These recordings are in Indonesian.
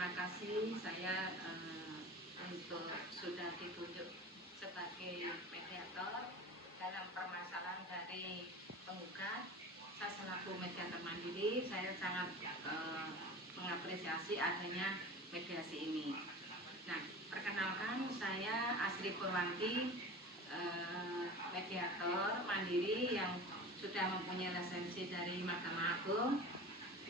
terima kasih saya untuk sudah ditunjuk sebagai mediator dalam permasalahan dari penggugat. Saya selaku mediator mandiri, saya sangat mengapresiasi adanya mediasi ini. Nah, perkenalkan saya Asri Purwanti, mediator mandiri yang sudah mempunyai lisensi dari Mahkamah Agung,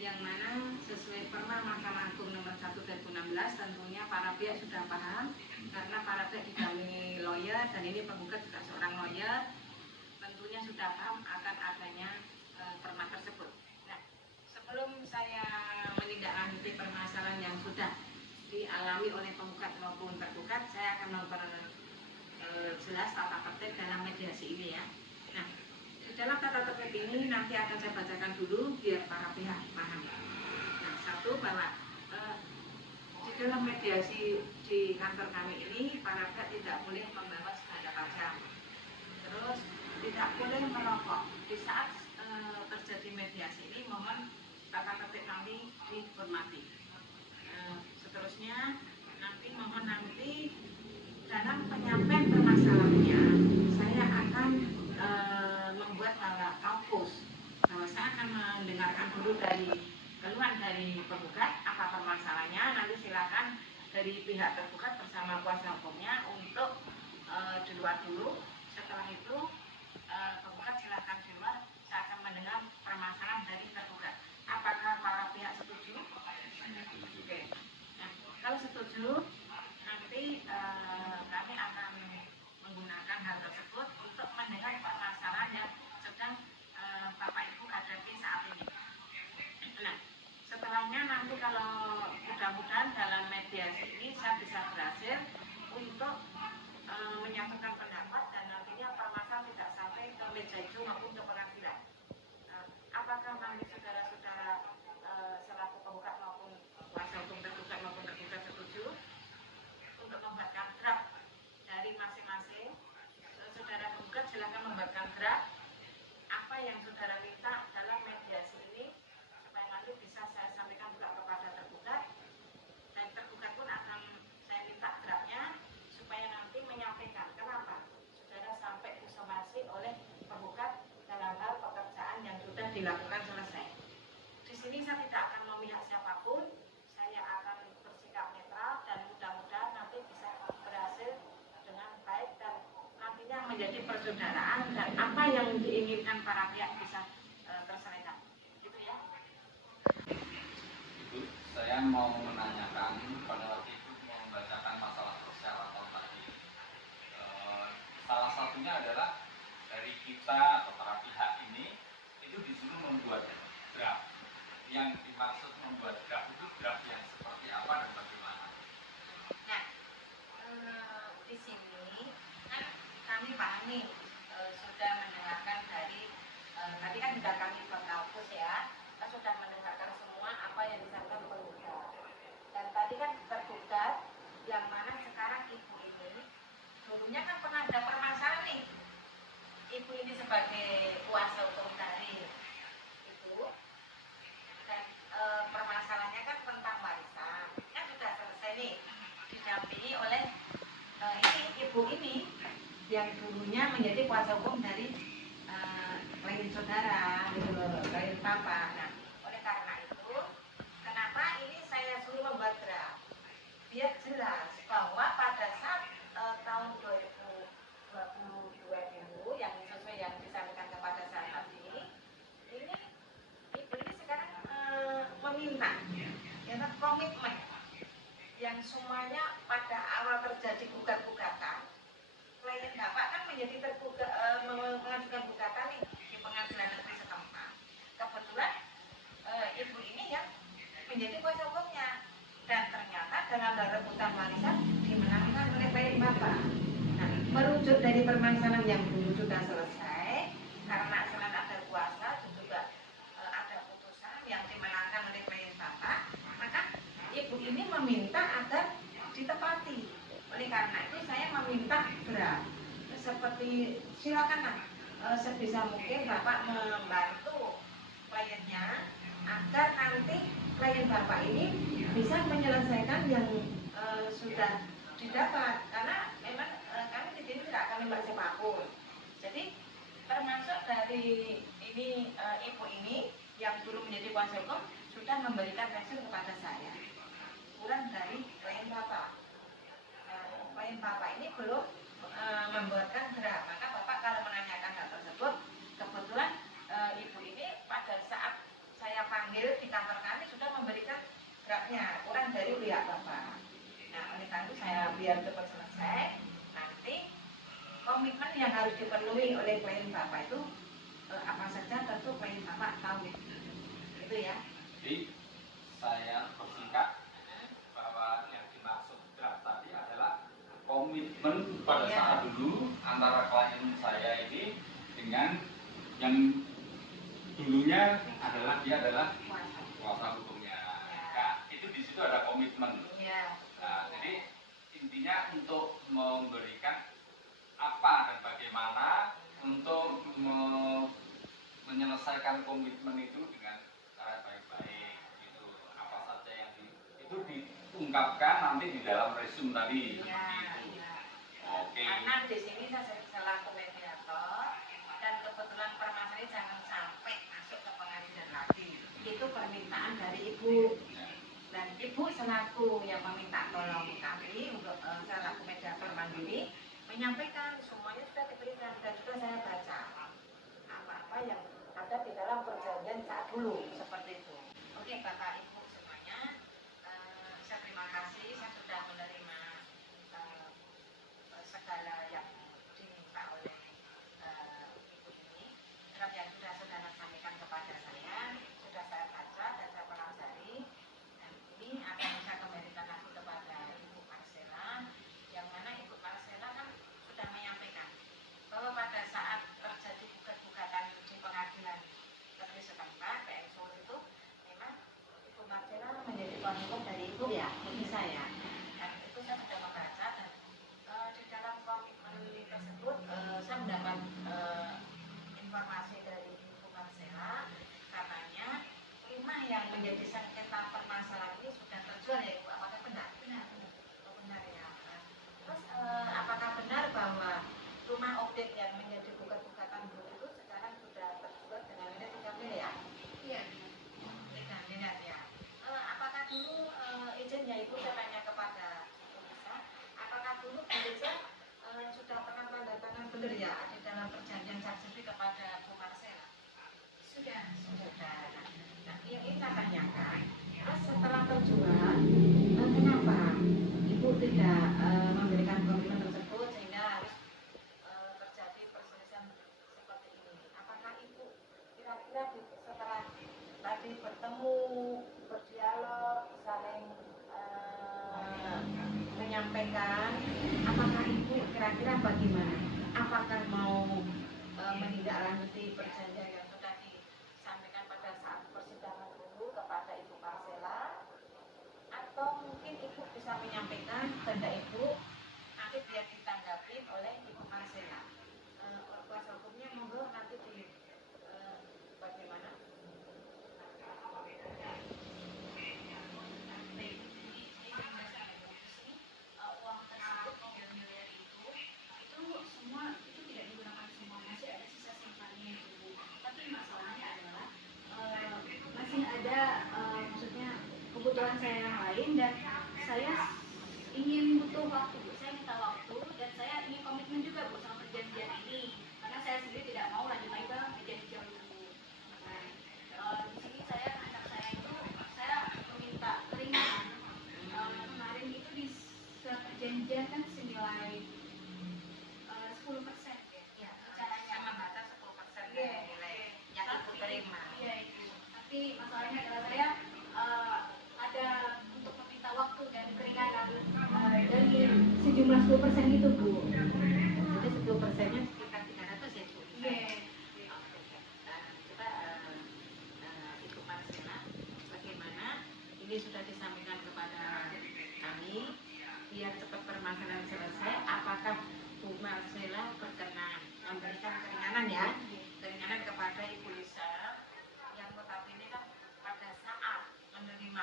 yang mana sesuai Perma Mahkamah Agung nomor 1 2016 tentunya para pihak sudah paham, karena para pihak didampingi lawyer dan ini penggugat juga seorang lawyer, tentunya sudah paham akan adanya perma tersebut. Nah, sebelum saya menindaklanjuti permasalahan yang sudah dialami oleh penggugat maupun tergugat, saya akan memperjelas tata tertib dalam mediasi ini ya. Nah, di dalam tata tertib ini nanti akan saya bacakan dulu biar para pihak paham. Nah, satu, bahwa di dalam mediasi di kantor kami ini para pihak tidak boleh membawa senjata tajam. Terus tidak boleh merokok. Di saat terjadi mediasi ini mohon tata tertib kami dihormati. Seterusnya mohon nanti dalam penyampaian permasalahannya saya akan membuat kampus, bahwa saya akan mendengarkan dulu dari keluhan dari penggugat apa permasalahannya, nanti silakan dari pihak tergugat bersama kuasa hukumnya untuk di luar dulu. Setelah itu penggugat silakan di luar, saya akan mendengar permasalahan dari tergugat. Apakah para pihak setuju? Oke. Nah, kalau setuju nanti kami akan menggunakan hal tersebut untuk mendengar permasalahan yang sedang Bapak Ibu hadapi saat ini. Nah, setelahnya nanti kalau mudah-mudahan dalam mediasi ini saya bisa berhasil untuk menyatukan pendapat dan nantinya permasalahan tidak sampai ke meja itu maupun ke pengadilan. Apakah nanti saudara-saudara selaku penggugat maupun kuasa hukum tergugat maupun tergugat setuju untuk membuatkan draft dari masing-masing? Saudara penggugat silakan membuatkan draft apa yang saudara minta dalam mediasi ini, supaya nanti bisa saya sampaikan juga kepada tergugat, dan tergugat pun akan saya minta draftnya supaya nanti menyampaikan kenapa saudara sampai disomasi oleh penggugat dalam hal pekerjaan yang sudah dilakukan selesai. Di sini saya tidak akan memihak siapapun, saya akan bersikap netral dan mudah-mudahan nanti bisa berhasil dengan baik dan nantinya menjadi persaudaraan dan apa yang diinginkan para pihak bisa terselesaikan. Gitu ya. Ibu, saya mau menanyakan pada waktu itu membacakan masalah persyaratan tadi. Salah satunya adalah dari kita atau para pihak ini itu disuruh membuat draft. Yang dimaksud membuat draft itu draft yang seperti apa dan bagaimana? Nah, di sini kan kami pahami sudah mendengarkan dari tadi kan sudah kami buat kampus ya, sudah mendengarkan semua apa yang disampaikan penggugat. Dan tadi kan tergugat yang mana sekarang ibu ini dulunya kan pernah ada permasalahan nih. Ibu ini sebagai kuasa hukum dari itu, dan permasalahannya kan tentang warisan, kan sudah selesai nih, didampingi oleh ibu ini yang dulunya menjadi kuasa hukum dari klien saudara, gitu loh, klien papa. Nah, oleh karena itu, kenapa ini saya suruh membuat draft biar jelas bahwa pada saat tahun 2022 dulu yang sesuai yang disampaikan kepada saya tadi, ini ibu ini sekarang meminta ya, komitmen yang semuanya pada awal terjadi gugat-gugatan, klien bapak kan menjadi tergugat, mengajukan gugatan nih di pengadilan negeri setempat. Kebetulan ibu ini yang menjadi kuasa hukumnya, dan ternyata dalam rebutan warisan dimenangkan oleh klien bapak. Nah, merujuk dari permasalahan yang dulu sudah selesai, karena selain ada kuasa dan juga ada putusan yang dimenangkan oleh klien bapak, maka ibu ini meminta agar ditepati. Oleh karena itu saya meminta draft seperti silakanlah sebisa mungkin bapak membantu kliennya agar nanti klien Bapak ini bisa menyelesaikan yang sudah didapat, karena memang kami di sini tidak akan membahas siapapun. Jadi termasuk dari ini ibu ini yang dulu menjadi kuasa hukum sudah memberikan resume kepada saya, kurang dari klien Bapak. Klien Bapak ini belum membuatkan draft, maka Bapak kalau menanyakan hal tersebut, kebetulan ibu ini pada saat saya panggil di kantor kami sudah memberikan draftnya, kurang dari pihak Bapak. Nah, oleh karena itu saya biar cepat selesai, nanti komitmen yang harus dipenuhi oleh klien Bapak itu apa saja tentu klien Bapak tahu, itu ya. Jadi saya bersingkat bahwa yang dimaksud draft tadi adalah komitmen pada saat dulu antara klien saya ini dengan yang dulunya adalah dia adalah kuasa hukumnya. Nah, itu di situ ada komitmen. Nah, jadi intinya untuk memberikan apa dan bagaimana untuk menyelesaikan komitmen itu dengan cara baik-baik. Gitu. Apa saja yang itu diungkapkan nanti di dalam resume tadi. Oke. Karena di sini saya selaku mediator dan kebetulan permasalahan jangan sampai masuk ke pengadilan lagi. Itu permintaan dari ibu. Dan ibu selaku yang meminta tolong kami untuk selaku mediator mandiri menyampaikan semuanya sudah diberikan dan sudah saya baca apa-apa yang ada di dalam perjanjian saat dulu seperti itu. Oke Bapak Ibu semuanya, saya terima kasih, saya sudah menerima segala yang diminta oleh ibu ini. Draft yang sudah saudara sampaikan kepada saya sudah saya baca dan saya pelajari, dan ini akan saya kembalikan lagi kepada Ibu Marcella, yang mana Ibu Marcella kan sudah menyampaikan bahwa pada saat terjadi gugatan di pengadilan negeri setempat PSO itu memang Ibu Marcella menjadi kuasa hukum dari Ibu ya, bagi saya. Dan itu saya sudah membaca dan di dalam komitmen tersebut saya mendapat informasi dari Ibu Marcella, katanya rumah yang menjadi sengketa permasalahan ini sudah terjual ya Ibu, apakah benar? Benar ya. Terus apakah benar bahwa rumah objek yang menjadi gugatan dulu itu sekarang sudah terjual dengan nilai 3 miliar? Iya. 3 miliar ya. Apakah dulu izinnya Ibu, saya tanya kepada Ibu, apakah dulu Bu Liza sudah pernah tanda tangan benar ya di dalam perjanjian saksi kepada Bu Marcella? Sudah. Nah, ini saya tanyakan. Terus setelah terjual, kenapa Ibu tidak memberikan komitmen tersebut sehingga harus terjadi perselisihan seperti ini? Apakah Ibu kira-kira setelah tadi bertemu, berdialog, saling menyampaikan, apakah Ibu kira-kira bagaimana? Apakah mau menindaklanjuti perjanjian yang sudah disampaikan pada saat persidangan dulu kepada Ibu Marcella, atau mungkin Ibu bisa menyampaikan kepada Ibu nanti biar ditanggapi oleh Ibu Marcella? Kuasa hukumnya monggo nanti di bagaimana? Uang tersebut 3 miliar itu semua itu tidak digunakan semua, masih ada sisa simpannya itu. Tapi masalahnya adalah masih ada maksudnya kebutuhan saya yang lain, dan saya ingin butuh waktu Bu. Saya minta waktu dan saya ingin komitmen juga Bu sama perjanjian ini, karena saya sendiri tidak mau lanjut lagi ke perjanjian dulu. Nah, di sini anak saya itu saya meminta keringanan. Kemarin itu di perjanjian kan senilai 10% ya, caranya sama batas 10% nilai yang Ibu terima. Iya itu. Tapi masalahnya adalah saya ada untuk meminta waktu dan keringanan dari sejumlah 10% itu Bu. Jadi 10%-nya sekitar 300 ya Bu. Iya. Kita Ibu Marcella, bagaimana ini sudah disampaikan kepada kami biar cepat permasalahan selesai. Apakah Bu Marcella berkenan memberikan keringanan ya, keringanan kepada Ibu Liza yang notabene kan pada saat menerima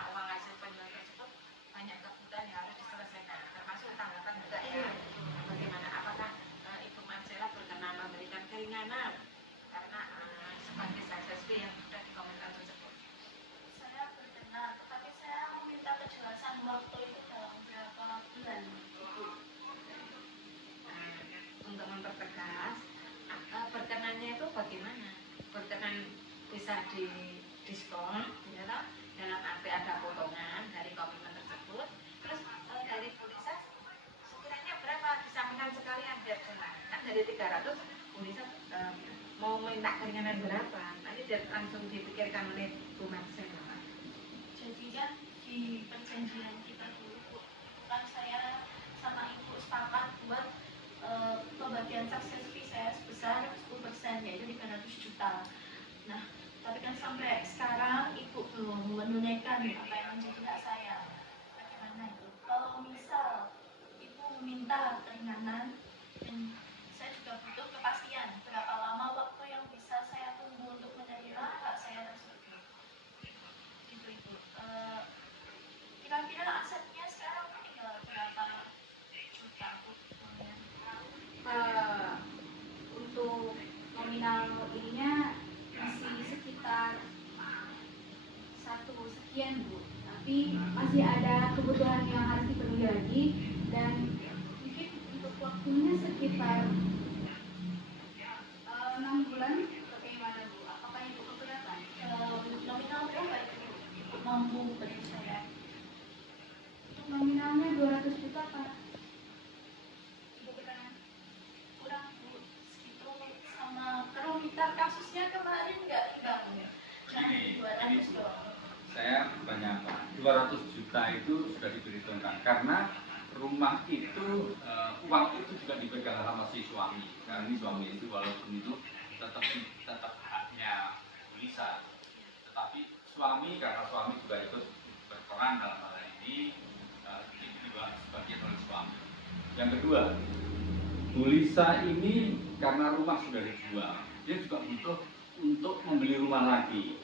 mempertegas berkenannya itu bagaimana? Berkenan bisa di diskon, ya toh? Dalam arti ada potongan dari komitmen tersebut. Terus dari Bulisa sekiranya berapa disamakan sekalian biar senang? Kan dari 300 Bulisa mau minta keringanan berapa? Nanti langsung dipikirkan oleh Bu Marcela. Jadi kan di perjanjian kita dulu Bu, kan saya sama Ibu sepakat buat pembagian sukses fee saya sebesar 10%, yaitu 300 juta. Nah, tapi kan sampai sekarang Ibu belum menunaikan apa yang menjadi hak saya. Bagaimana itu? Kalau misal Ibu meminta keringanan, dan saya juga butuh kepastian berapa lama waktu yang bisa saya tunggu untuk menerima hak saya tersebut. Gitu Ibu. Kira-kira asetnya sekarang tinggal berapa juta Bu? Untuk nominal ininya masih sekitar 1 sekian Bu, tapi masih ada kebutuhan yang harus dipenuhi lagi, dan mungkin untuk waktunya sekitar 6 bulan. Bagaimana Bu? Apakah Ibu keberatan? Nominal berapa itu Ibu mampu beri saya? Untuk nominalnya 200 juta Pak. Ibu berkenan? Kurang Bu, segitu sama kerumitan kasusnya kemarin nggak imbang ya? Ini 200 doang. saya banyak Pak. 200 juta itu sudah diperhitungkan karena rumah itu uang itu juga dipegang sama si suami. Karena ini suami itu walaupun itu tetap haknya Bulisa, tetapi suami karena suami juga ikut berperan dalam hal ini, itu juga sebagian oleh suami. Yang kedua, Bulisa ini karena rumah sudah dijual, dia juga butuh untuk membeli rumah lagi.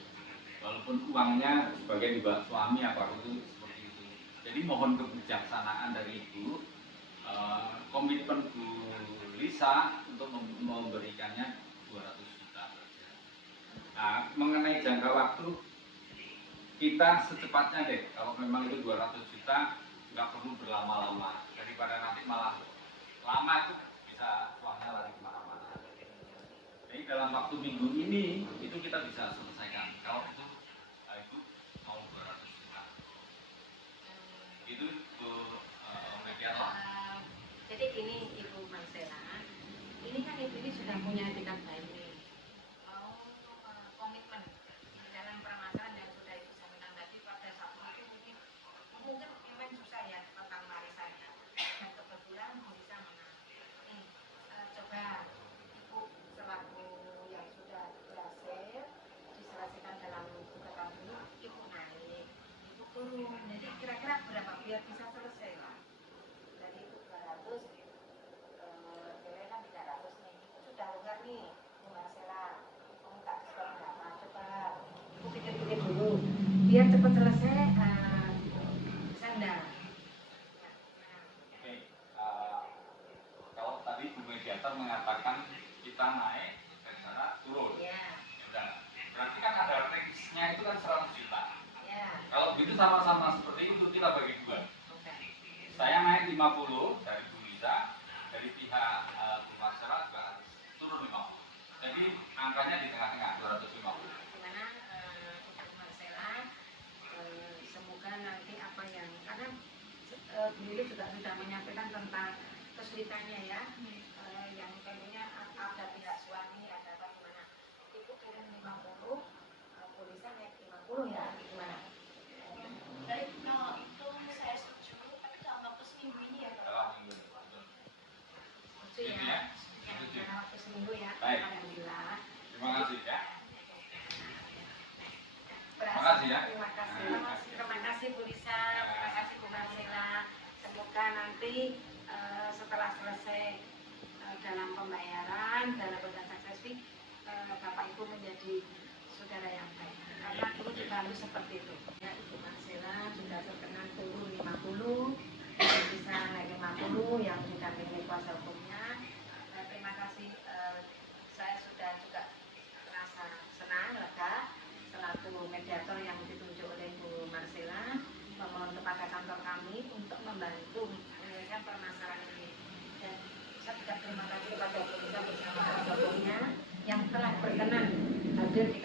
Walaupun uangnya sebagian juga suami apa itu seperti itu. Jadi mohon kebijaksanaan dari Ibu, komitmen Bu Lisa untuk memberikannya 200 juta. Nah, mengenai jangka waktu, kita secepatnya deh, kalau memang itu 200 juta, nggak perlu berlama-lama. Daripada nanti malah lama itu bisa uangnya lari kemana-mana. Jadi dalam waktu minggu ini, itu kita bisa selesaikan. Kalau itu Ibu mau 200 juta. Itu Bu Mediator. Jadi gini Ibu Marcela, ini kan Ibu ini sudah punya etikat baik nih. Mau komitmen dalam permasalahan yang sudah Ibu sampaikan tadi pada saat itu mungkin memang susah ya tentang warisannya. Dan kebetulan bisa menang. Nih, coba Ibu selaku yang sudah berhasil diselesaikan dalam gugatan dulu, Ibu naik, Ibu turun. Jadi kira-kira berapa biar bisa selesai lah. Dari itu 200, nilai kan 300 nih. Ibu sudah dengar nih, Bu Marcela, Ibu minta diskon berapa? Coba Ibu pikir-pikir dulu, biar cepat selesai. Bisa enggak? Oke, kalau tadi Bu Mediator mengatakan kita naik dan cara turun. Ya, Ya udah. Berarti kan ada range-nya itu kan 100 juta. ya, Kalau begitu sama-sama seperti itu kita bagi dua. oke. Saya naik 50 dari Bu Lisa, dari pihak Bu Marcela juga harus turun 50. Jadi angkanya di tengah-tengah 250. Gimana Ibu Marcela, semoga nanti apa yang karena beliau juga sudah menyampaikan tentang kesulitannya ya, yang tentunya ada pihak suami, ada apa gimana. Ibu turun 50, polisi naik 50 ya, gimana? Baik, kalau itu saya setuju, tapi dalam waktu seminggu ini ya Pak. Dalam minggu ini. Betul. Setuju Ini ya? ya, Yang setuju. dalam waktu seminggu ya, Baik. alhamdulillah. Terima kasih ya. Berhasil. Terima kasih ya. Terima kasih Bu Lisa, terima kasih Bu Marcela. Semoga nanti setelah selesai dalam pembayaran, dalam bentuk sukses fee, Bapak Ibu menjadi saudara yang baik. Karena dulu juga harus seperti itu. Ya, Ibu Marcela sudah berkenan turun 50, bisa naik 50 yang didampingi kuasa hukumnya. Terima kasih, saya sudah juga merasa senang, lega selaku mediator yang ditunjuk oleh Bu Marcela, memohon kepada kantor kami untuk membantu menyelesaikan permasalahan ini. Dan saya terima kasih kepada pemirsa bersama para tokohnya yang telah berkenan hadir di